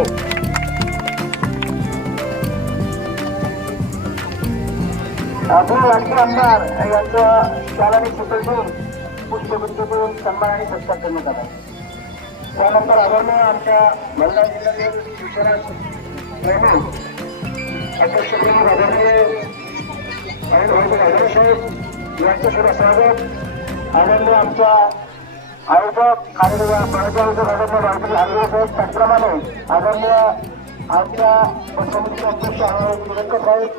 Oh. Abdul राष्ट्रीय आमदार यांचं शालानी चित्र देऊन पुष्पवृत्ती देऊन सन्मान आणि सत्कार करण्यात आला. त्यानंतर आदरणीय आमच्या मलदा जिल्ह्यातील शिवसेना प्रेमी अध्यक्ष प्रमुख आदरणीय अनिल भाई आदर्श यांचं सुद्धा स्वागत. आमच्या आयोजक कार्यक्रम पणजी आदरणीय साहेब त्याचप्रमाणे आदरणीय आमच्या पंचमीचे अध्यक्ष साहेब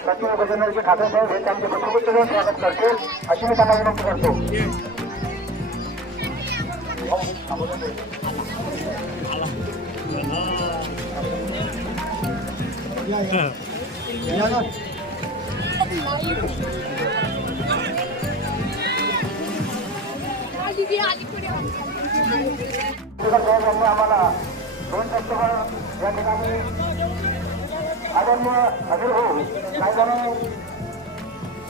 सचिव गजेंद्रजी ठाकरे साहेब हे त्यांचे पुष्पगुच्छ देऊन स्वागत करतील अशी मी त्यांना विनंती करतो स्पीकर साहेब यांनी आम्हाला दोन सप्टेंबर या ठिकाणी आदरणीय अनिल भाऊ कायद्याने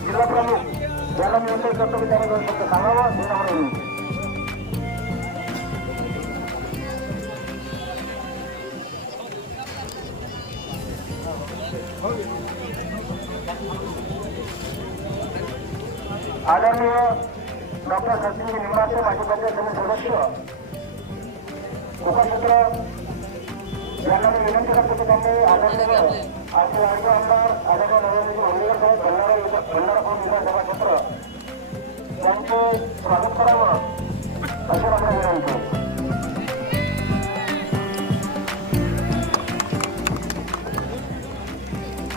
जिल्हा प्रमुख यांना मी विनंती करतो की त्याने दोन शब्द सांगावं दिनावर आदरणीय डॉक्टर सचिन निंबाचे माजी पंचायत समिती सदस्य उपक्षेत्र स्वागत करावं अशी मला विनंती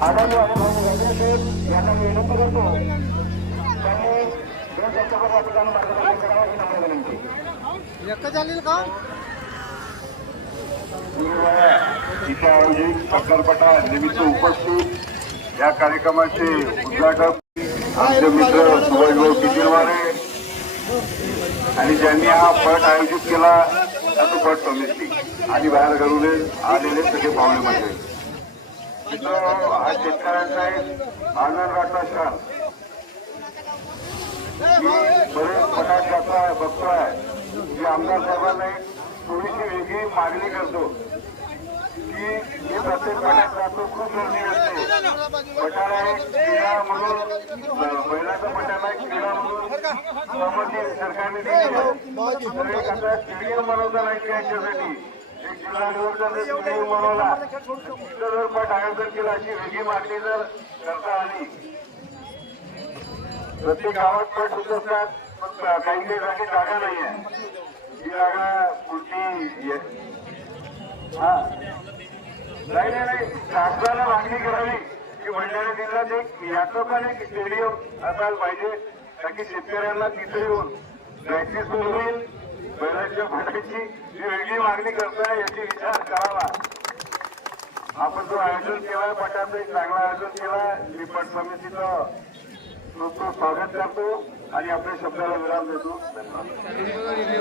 आदरणीय अनिल भाई यांना मी विनंती करतो त्यांनी दोन सप्टेंबर या ठिकाणी मार्गदर्शन करावं ही नम्र विनंती एक चालेल का? इथे आयोजित निमित्त उपस्थित या कार्यक्रमाचे उद्घाटक आमचे मित्र सुभाषभाऊ आणि ज्यांनी हा पट आयोजित केला त्याचं पट समिती आणि बाहेर घडून आलेले सगळे पाहुणे म्हणजे मित्र हा शेतकऱ्यांचा एक आनंद राखला क्षण बरेच पटात जाता बघतोय की आमदार साहेबांना एक थोडीशी मागणी करतो की मी प्रत्येक पटात जातो खूप गर्दी असते. पटाला एक क्रीडा म्हणून महिलाचा पटाला एक क्रीडा म्हणून सरकारने दिली एक आता स्टेडियम बनवता नाही त्यांच्यासाठी एक जिल्हा निवडणूक स्टेडियम बनवला तिथं जर पट आयोजन केलं अशी वेगळी मागणी जर करता आली प्रत्येक गावात पट होत असतात पण काही काही जागी जागा नाही आहे पुढची ये- हा. नाही नाही नाही. शासनाला मागणी करावी. की भंडारा जिल्ह्यात एक याचं पण एक स्टेडियम असायला पाहिजे. कारण की शेतकऱ्यांना तिथे येऊन प्रॅक्टिस होईल. बैलांच्या भाड्याची जी वेगळी मागणी करताय याची विचार करावा. आपण जो आयोजन केलाय पटाचं एक चांगलं आयोजन केलाय. मी पट समितीचं स्वागत करतो आणि आपल्या शब्दाला विराम देतो. धन्यवाद.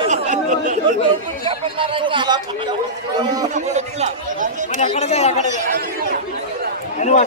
అక్కడ అక్కడ